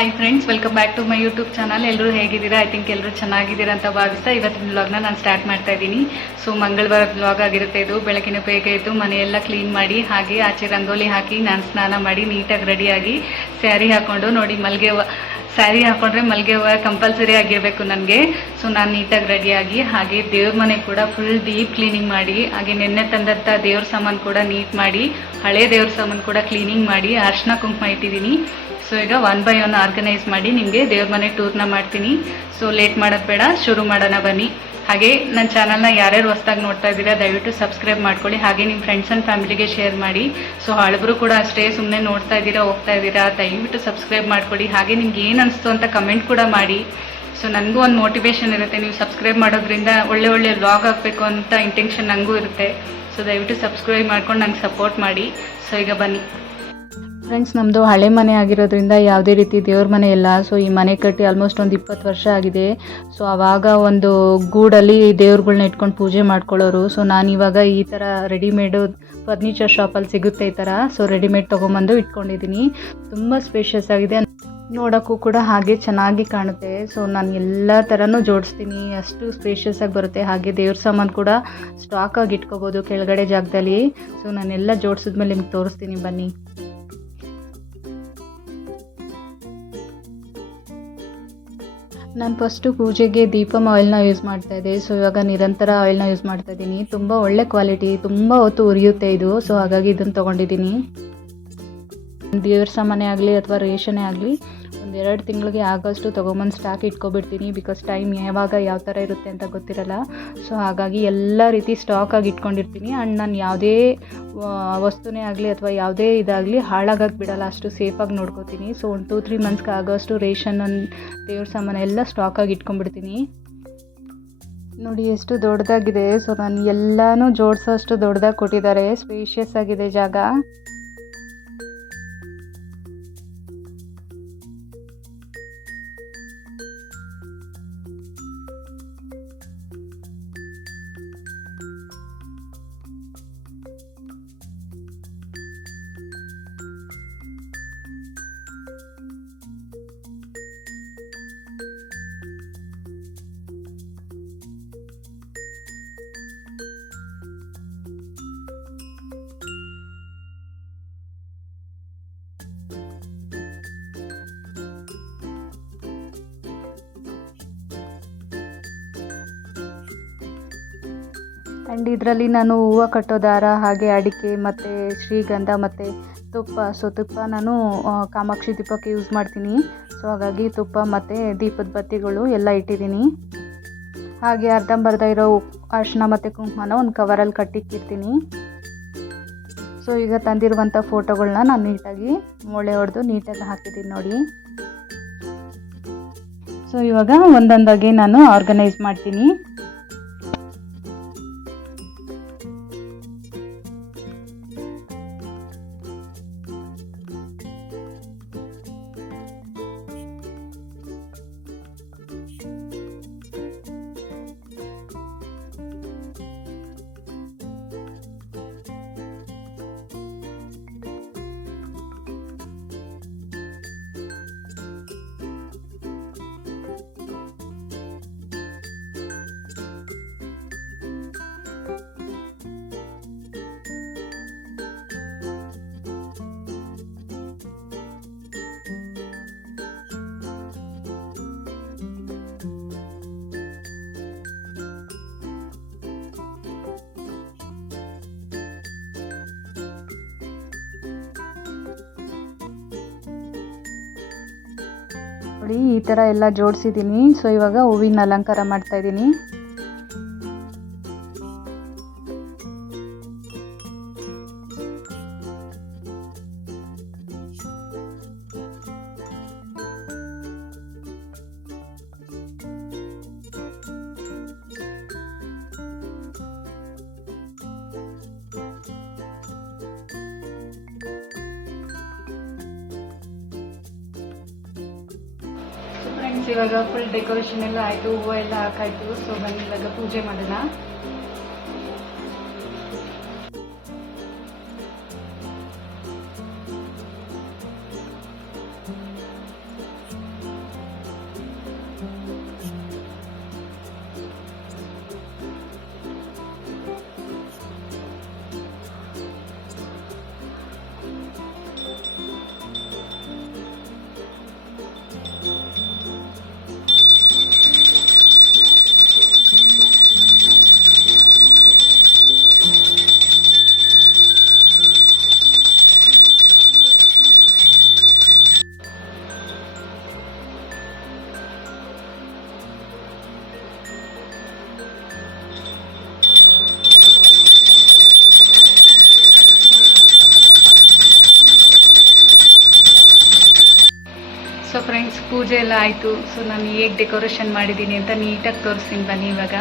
Hi friends, welcome back to my YouTube channel. ಎಲ್ಲರೂ ಹೇಗಿದ್ದೀರಾ? I think ಎಲ್ಲರೂ ಚೆನ್ನಾಗಿದ್ದೀರಾ ಅಂತ ಭಾವಿಸ್ತಾ ಇವತ್ತಿನ ವ್ಲಾಗ್ನ ನಾನು ಸ್ಟಾರ್ಟ್ ಮಾಡ್ತಾ ಇದ್ದೀನಿ. ಸೊ ಮಂಗಳವಾರ ವ್ಲಾಗ್ ಆಗಿರುತ್ತೆ ಇದು. ಬೆಳಗಿನ ಬೇಗ ಎದ್ದು ಮನೆಯೆಲ್ಲ ಕ್ಲೀನ್ ಮಾಡಿ, ಹಾಗೆ ಆಚೆ ರಂಗೋಲಿ ಹಾಕಿ ನಾನು ಸ್ನಾನ ಮಾಡಿ ನೀಟಾಗಿ ರೆಡಿಯಾಗಿ ಸ್ಯಾರಿ ಹಾಕ್ಕೊಂಡು, ನೋಡಿ ಸ್ಯಾರಿ ಹಾಕೊಂಡ್ರೆ ಮಲ್ಲಿಗೆ ಹೂವು ಕಂಪಲ್ಸರಿ ಆಗಿರಬೇಕು ನನಗೆ. ಸೊ ನಾನು ನೀಟಾಗಿ ರೆಡಿಯಾಗಿ, ಹಾಗೆ ದೇವ್ರ ಮನೆ ಕೂಡ ಫುಲ್ ಡೀಪ್ ಕ್ಲೀನಿಂಗ್ ಮಾಡಿ, ಹಾಗೆ ನಿನ್ನೆ ತಂದಂಥ ದೇವ್ರ ಸಾಮಾನು ಕೂಡ ನೀಟ್ ಮಾಡಿ, ಹಳೆ ದೇವ್ರ ಸಾಮಾನು ಕೂಡ ಕ್ಲೀನಿಂಗ್ ಮಾಡಿ, ಅರ್ಶಿನ ಕುಂಕುಮ ಇಟ್ಟಿದ್ದೀನಿ. ಸೊ ಈಗ 1 by 1 ಆರ್ಗನೈಸ್ ಮಾಡಿ ನಿಮಗೆ ದೇವ್ರ ಮನೆ ಟೂರ್ನ ಮಾಡ್ತೀನಿ. ಸೊ ಲೇಟ್ ಮಾಡೋದು ಬೇಡ, ಶುರು ಮಾಡೋಣ ಬನ್ನಿ. ಹಾಗೆ ನನ್ನ ಚಾನಲ್ನ ಯಾರ್ಯಾರು ಹೊಸದಾಗಿ ನೋಡ್ತಾ ಇದ್ದೀರಾ ದಯವಿಟ್ಟು ಸಬ್ಸ್ಕ್ರೈಬ್ ಮಾಡ್ಕೊಳ್ಳಿ, ಹಾಗೆ ನಿಮ್ಮ ಫ್ರೆಂಡ್ಸ್ ಆ್ಯಂಡ್ ಫ್ಯಾಮಿಲಿಗೆ ಶೇರ್ ಮಾಡಿ. ಸೊ ಹಳಬರು ಕೂಡ ಅಷ್ಟೇ, ಸುಮ್ಮನೆ ನೋಡ್ತಾ ಇದ್ದೀರಾ ಹೋಗ್ತಾ ಇದ್ದೀರಾ, ದಯವಿಟ್ಟು ಸಬ್ಸ್ಕ್ರೈಬ್ ಮಾಡ್ಕೊಳ್ಳಿ. ಹಾಗೆ ನಿಮ್ಗೆ ಏನು ಅನಿಸ್ತು ಅಂತ ಕಮೆಂಟ್ ಕೂಡ ಮಾಡಿ. ಸೊ ನನಗೂ ಒಂದು ಮೋಟಿವೇಶನ್ ಇರುತ್ತೆ, ನೀವು ಸಬ್ಸ್ಕ್ರೈಬ್ ಮಾಡೋದ್ರಿಂದ ಒಳ್ಳೆ ವ್ಲಾಗ್ ಆಗಬೇಕು ಅಂತ ಇಂಟೆನ್ಷನ್ ನನಗೂ ಇರುತ್ತೆ. ಸೊ ದಯವಿಟ್ಟು ಸಬ್ಸ್ಕ್ರೈಬ್ ಮಾಡ್ಕೊಂಡು ನಂಗೆ ಸಪೋರ್ಟ್ ಮಾಡಿ. ಸೊ ಈಗ ಬನ್ನಿ ಫ್ರೆಂಡ್ಸ್, ನಮ್ಮದು ಹಳೆ ಮನೆ ಆಗಿರೋದ್ರಿಂದ ಯಾವುದೇ ರೀತಿ ದೇವ್ರ ಮನೆ ಇಲ್ಲ. ಸೊ ಈ ಮನೆ ಕಟ್ಟಿ ಆಲ್ಮೋಸ್ಟ್ ಒಂದು 20 ವರ್ಷ ಆಗಿದೆ. ಸೊ ಆವಾಗ ಒಂದು ಗೂಡಲ್ಲಿ ದೇವ್ರುಗಳ್ನ ಇಟ್ಕೊಂಡು ಪೂಜೆ ಮಾಡ್ಕೊಳ್ಳೋರು. ಸೊ ನಾನಿವಾಗ ಈ ಥರ ರೆಡಿಮೇಡು ಫರ್ನಿಚರ್ ಶಾಪಲ್ಲಿ ಸಿಗುತ್ತೆ ಈ ಥರ. ಸೊ ರೆಡಿಮೇಡ್ ತೊಗೊಂಬಂದು ಇಟ್ಕೊಂಡಿದ್ದೀನಿ. ತುಂಬ ಸ್ಪೇಷಿಯಸ್ ಆಗಿದೆ, ನೋಡೋಕ್ಕೂ ಕೂಡ ಹಾಗೆ ಚೆನ್ನಾಗಿ ಕಾಣುತ್ತೆ. ಸೊ ನಾನು ಎಲ್ಲ ಥರನೂ ಜೋಡಿಸ್ತೀನಿ, ಅಷ್ಟು ಸ್ಪೇಷಿಯಸ್ ಆಗಿ ಬರುತ್ತೆ. ಹಾಗೆ ದೇವ್ರ ಸಾಮಾನು ಕೂಡ ಸ್ಟಾಕಾಗಿ ಇಟ್ಕೋಬೋದು ಕೆಳಗಡೆ ಜಾಗದಲ್ಲಿ. ಸೊ ನಾನೆಲ್ಲ ಜೋಡಿಸಿದ್ಮೇಲೆ ನಿಮ್ಗೆ ತೋರಿಸ್ತೀನಿ ಬನ್ನಿ. ನಾನು ಫಸ್ಟು ಪೂಜೆಗೆ ದೀಪಮ್ ಆಯಿಲ್ನ ಯೂಸ್ ಮಾಡ್ತಾಯಿದ್ದೆ. ಸೊ ಇವಾಗ ನಿರಂತರ ಆಯಿಲ್ನ ಯೂಸ್ ಮಾಡ್ತಾಯಿದ್ದೀನಿ. ತುಂಬ ಒಳ್ಳೆ ಕ್ವಾಲಿಟಿ, ತುಂಬ ಹೊತ್ತು ಉರಿಯುತ್ತೆ ಇದು. ಸೊ ಹಾಗಾಗಿ ಇದನ್ನು ತೊಗೊಂಡಿದ್ದೀನಿ. ದೇವ್ರ ಸಾಮಾನೇ ಆಗಲಿ ಅಥವಾ ರೇಷನೇ ಆಗಲಿ 1-2 ತಿಂಗಳಿಗೆ ಆಗೋಷ್ಟು ತೊಗೊಂಬಂದು ಸ್ಟಾಕ್ ಇಟ್ಕೊಬಿಡ್ತೀನಿ. ಬಿಕಾಸ್ ಟೈಮ್ ಯಾವಾಗ ಯಾವ ಥರ ಇರುತ್ತೆ ಅಂತ ಗೊತ್ತಿರಲ್ಲ. ಸೊ ಹಾಗಾಗಿ ಎಲ್ಲ ರೀತಿ ಸ್ಟಾಕಾಗಿ ಇಟ್ಕೊಂಡಿರ್ತೀನಿ. ಆ್ಯಂಡ್ ನಾನು ಯಾವುದೇ ವಸ್ತುನೇ ಆಗಲಿ ಅಥವಾ ಯಾವುದೇ ಇದಾಗಲಿ ಹಾಳಾಗಕ್ಕೆ ಬಿಡಲ್ಲ, ಅಷ್ಟು ಸೇಫಾಗಿ ನೋಡ್ಕೋತೀನಿ. ಸೊ 1-2-3 ಮಂತ್ಸ್ಗೆ ಆಗೋಷ್ಟು ರೇಷನ್, ದೇವ್ರ ಸಾಮಾನು ಎಲ್ಲ ಸ್ಟಾಕಾಗಿ ಇಟ್ಕೊಂಡ್ಬಿಡ್ತೀನಿ. ನೋಡಿ ಎಷ್ಟು ದೊಡ್ಡದಾಗಿದೆ. ಸೊ ನಾನು ಎಲ್ಲನೂ ಜೋಡಿಸೋಷ್ಟು ದೊಡ್ಡದಾಗಿ ಕೊಟ್ಟಿದ್ದಾರೆ, ಸ್ಪೇಷಿಯಸ್ ಆಗಿದೆ ಜಾಗ. ಆ್ಯಂಡ್ ಇದರಲ್ಲಿ ನಾನು ಹೂವು ಕಟ್ಟೋ ದಾರ, ಹಾಗೆ ಅಡಿಕೆ ಮತ್ತು ಶ್ರೀಗಂಧ ಮತ್ತು ತುಪ್ಪ. ಸೊ ತುಪ್ಪ ನಾನು ಕಾಮಾಕ್ಷಿ ದೀಪಕ್ಕೆ ಯೂಸ್ ಮಾಡ್ತೀನಿ. ಸೊ ಹಾಗಾಗಿ ತುಪ್ಪ ಮತ್ತು ದೀಪದ ಬತ್ತಿಗಳು ಎಲ್ಲ ಇಟ್ಟಿದ್ದೀನಿ. ಹಾಗೆ ಅರ್ಧಂಬರ್ಧ ಇರೋ ಅರಿಶಿನ ಮತ್ತು ಕುಂಕುಮನ ಒಂದು ಕವರಲ್ಲಿ ಕಟ್ಟಿಕ್ಕಿರ್ತೀನಿ. ಸೊ ಈಗ ತಂದಿರುವಂಥ ಫೋಟೋಗಳನ್ನ ನಾನು ನೀಟಾಗಿ ಮೊಳೆ ಹೊಡೆದು ನೀಟಾಗಿ ಹಾಕಿದ್ದೀನಿ ನೋಡಿ. ಸೊ ಇವಾಗ ಒಂದೊಂದಾಗಿ ನಾನು ಆರ್ಗನೈಸ್ ಮಾಡ್ತೀನಿ. ನೋಡಿ ಈ ಥರ ಎಲ್ಲ ಜೋಡಿಸಿದ್ದೀನಿ. ಸೊ ಇವಾಗ ಹೂವಿನ ಅಲಂಕಾರ ಮಾಡ್ತಾಯಿದ್ದೀನಿ. ಫ್ರೆಂಡ್ಸ್, ಇವಾಗ ಫುಲ್ ಡೆಕೋರೇಷನ್ ಎಲ್ಲ ಆಯಿತು, ಹೂವು ಎಲ್ಲ ಹಾಕಾಯಿತು. ಸೊ ಬನ್ನಿ ಇವಾಗ ಪೂಜೆ ಮಾಡೋಣ. ಪೂಜೆ ಎಲ್ಲ ಆಯಿತು. ಸೊ ನಾನು ಹೇಗೆ ಡೆಕೋರೇಷನ್ ಮಾಡಿದ್ದೀನಿ ಅಂತ ನೀಟಾಗಿ ತೋರಿಸ್ತೀನಿ ಬನ್ನಿ. ಇವಾಗ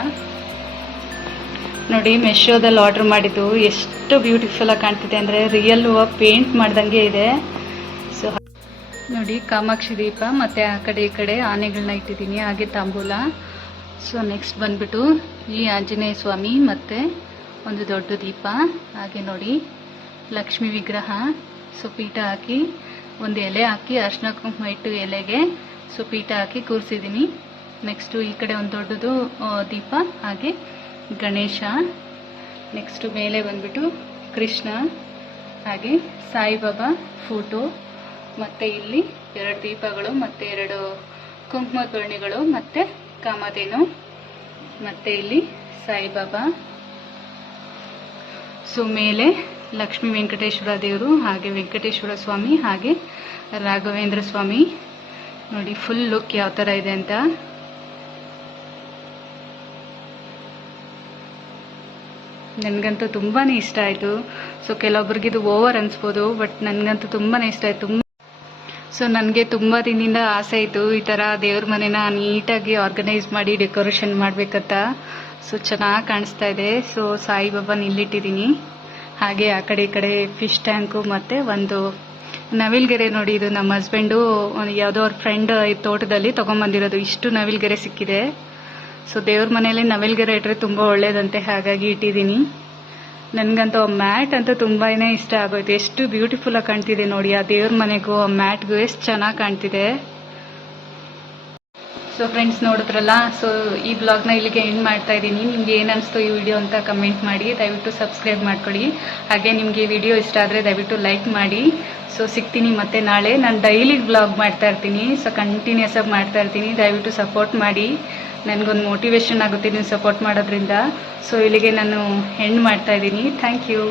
ನೋಡಿ, ಮೆಶೋದಲ್ಲಿ ಆರ್ಡ್ರ್ ಮಾಡಿದ್ದು ಎಷ್ಟು ಬ್ಯೂಟಿಫುಲ್ಲಾಗಿ ಕಾಣ್ತಿದೆ ಅಂದರೆ ರಿಯಲ್ ಹೂವು ಪೇಂಟ್ ಮಾಡ್ದಂಗೆ ಇದೆ. ಸೊ ನೋಡಿ, ಕಾಮಾಕ್ಷಿ ದೀಪ ಮತ್ತು ಆ ಕಡೆ ಈ ಕಡೆ ಆನೆಗಳನ್ನ ಇಟ್ಟಿದ್ದೀನಿ, ಹಾಗೆ ತಾಂಬೂಲ. ಸೊ ನೆಕ್ಸ್ಟ್ ಬಂದ್ಬಿಟ್ಟು ಈ ಆಂಜನೇಯ ಸ್ವಾಮಿ ಮತ್ತು ಒಂದು ದೊಡ್ಡ ದೀಪ, ಹಾಗೆ ನೋಡಿ ಲಕ್ಷ್ಮೀ ವಿಗ್ರಹ. ಸೊ ಪೀಠ ಹಾಕಿ ಒಂದು ಎಲೆ ಹಾಕಿ ಅರ್ಶಿನ ಕುಂಕುಮ ಇಟ್ಟು ಎಲೆಗೆ ಸೊ ಪೀಠ ಹಾಕಿ ಕೂರಿಸಿದ್ದೀನಿ. ನೆಕ್ಸ್ಟು ಈ ಕಡೆ ಒಂದು ದೊಡ್ಡದು ದೀಪ, ಹಾಗೆ ಗಣೇಶ. ನೆಕ್ಸ್ಟು ಮೇಲೆ ಬಂದ್ಬಿಟ್ಟು ಕೃಷ್ಣ, ಹಾಗೆ ಸಾಯಿಬಾಬಾ ಫೋಟೋ, ಮತ್ತು ಇಲ್ಲಿ 2 ದೀಪಗಳು ಮತ್ತು 2 ಕುಂಕುಮ ತೋರಣೆಗಳು ಮತ್ತು ಕಾಮಧೇನು, ಮತ್ತು ಇಲ್ಲಿ ಸಾಯಿಬಾಬಾ. ಸೊ ಮೇಲೆ ಲಕ್ಷ್ಮೀ ವೆಂಕಟೇಶ್ವರ ದೇವರು, ಹಾಗೆ ವೆಂಕಟೇಶ್ವರ ಸ್ವಾಮಿ, ಹಾಗೆ ರಾಘವೇಂದ್ರ ಸ್ವಾಮಿ. ನೋಡಿ ಫುಲ್ ಲುಕ್ ಯಾವ ಥರ ಇದೆ ಅಂತ. ನನಗಂತೂ ತುಂಬಾ ಇಷ್ಟ ಆಯಿತು. ಸೊ ಕೆಲವೊಬ್ರಿಗೆ ಇದು ಓವರ್ ಅನಿಸ್ಬೋದು, ಬಟ್ ನನಗಂತೂ ತುಂಬಾ ಇಷ್ಟ ಆಯಿತು. ಸೊ ನನಗೆ ತುಂಬ ದಿನದಿಂದ ಆಸೆ ಇತ್ತು ಈ ಥರ ದೇವ್ರ ಮನೆನ ನೀಟಾಗಿ ಆರ್ಗನೈಸ್ ಮಾಡಿ ಡೆಕೋರೇಷನ್ ಮಾಡಬೇಕಂತ. ಸೊ ಚೆನ್ನಾಗಿ ಕಾಣಿಸ್ತಾ ಇದೆ. ಸೊ ಸಾಯಿಬಾಬಾ ನಿಲ್ಲಿಟ್ಟಿದ್ದೀನಿ, ಹಾಗೆ ಆ ಕಡೆ ಈ ಕಡೆ ಫಿಶ್ ಟ್ಯಾಂಕು ಮತ್ತು ಒಂದು ನವಿಲ್ಗೆರೆ. ನೋಡಿ, ಇದು ನಮ್ಮ ಹಸ್ಬೆಂಡು ಯಾವುದೋ ಅವ್ರ ಫ್ರೆಂಡ್ ತೋಟದಲ್ಲಿ ತೊಗೊಂಬಂದಿರೋದು. ಇಷ್ಟು ನವಿಲ್ಗೆರೆ ಸಿಕ್ಕಿದೆ. ಸೊ ದೇವ್ರ ಮನೆಯಲ್ಲಿ ನವಿಲ್ಗೆರೆ ಇಟ್ಟರೆ ತುಂಬ ಒಳ್ಳೇದಂತೆ, ಹಾಗಾಗಿ ಇಟ್ಟಿದ್ದೀನಿ. ನನಗಂತೂ ಆ ಮ್ಯಾಟ್ ಅಂತೂ ತುಂಬಾ ಇಷ್ಟ ಆಗೋಯ್ತು. ಎಷ್ಟು ಬ್ಯೂಟಿಫುಲ್ಲಾಗಿ ಕಾಣ್ತಿದೆ ನೋಡಿ, ಆ ದೇವ್ರ ಮನೆಗೂ ಆ ಮ್ಯಾಟ್ಗೂ ಎಷ್ಟು ಚೆನ್ನಾಗಿ ಕಾಣ್ತಿದೆ. ಸೊ ಫ್ರೆಂಡ್ಸ್, ನೋಡಿದ್ರಲ್ಲ. ಸೊ ಈ ಬ್ಲಾಗ್ನ ಇಲ್ಲಿಗೆ ಎಂಡ್ ಮಾಡ್ತಾ ಇದ್ದೀನಿ. ನಿಮ್ಗೆ ಏನು ಅನಿಸ್ತು ಈ ವಿಡಿಯೋ ಅಂತ ಕಮೆಂಟ್ ಮಾಡಿ. ದಯವಿಟ್ಟು ಸಬ್ಸ್ಕ್ರೈಬ್ ಮಾಡ್ಕೊಳ್ಳಿ. ಹಾಗೆ ನಿಮಗೆ ಈ ವಿಡಿಯೋ ಇಷ್ಟ ಆದರೆ ದಯವಿಟ್ಟು ಲೈಕ್ ಮಾಡಿ. ಸೊ ಸಿಗ್ತೀನಿ ಮತ್ತೆ ನಾಳೆ. ನಾನು ಡೈಲಿ ಬ್ಲಾಗ್ ಮಾಡ್ತಾ ಇರ್ತೀನಿ. ಸೊ ಕಂಟಿನ್ಯೂಸ್ ಆಗಿ ಮಾಡ್ತಾ ಇರ್ತೀನಿ. ದಯವಿಟ್ಟು ಸಪೋರ್ಟ್ ಮಾಡಿ. ನನಗೊಂದು ಮೋಟಿವೇಶನ್ ಆಗುತ್ತೆ ನೀವು ಸಪೋರ್ಟ್ ಮಾಡೋದ್ರಿಂದ. ಸೊ ಇಲ್ಲಿಗೆ ನಾನು ಎಂಡ್ ಮಾಡ್ತಾ ಇದ್ದೀನಿ. Thank you.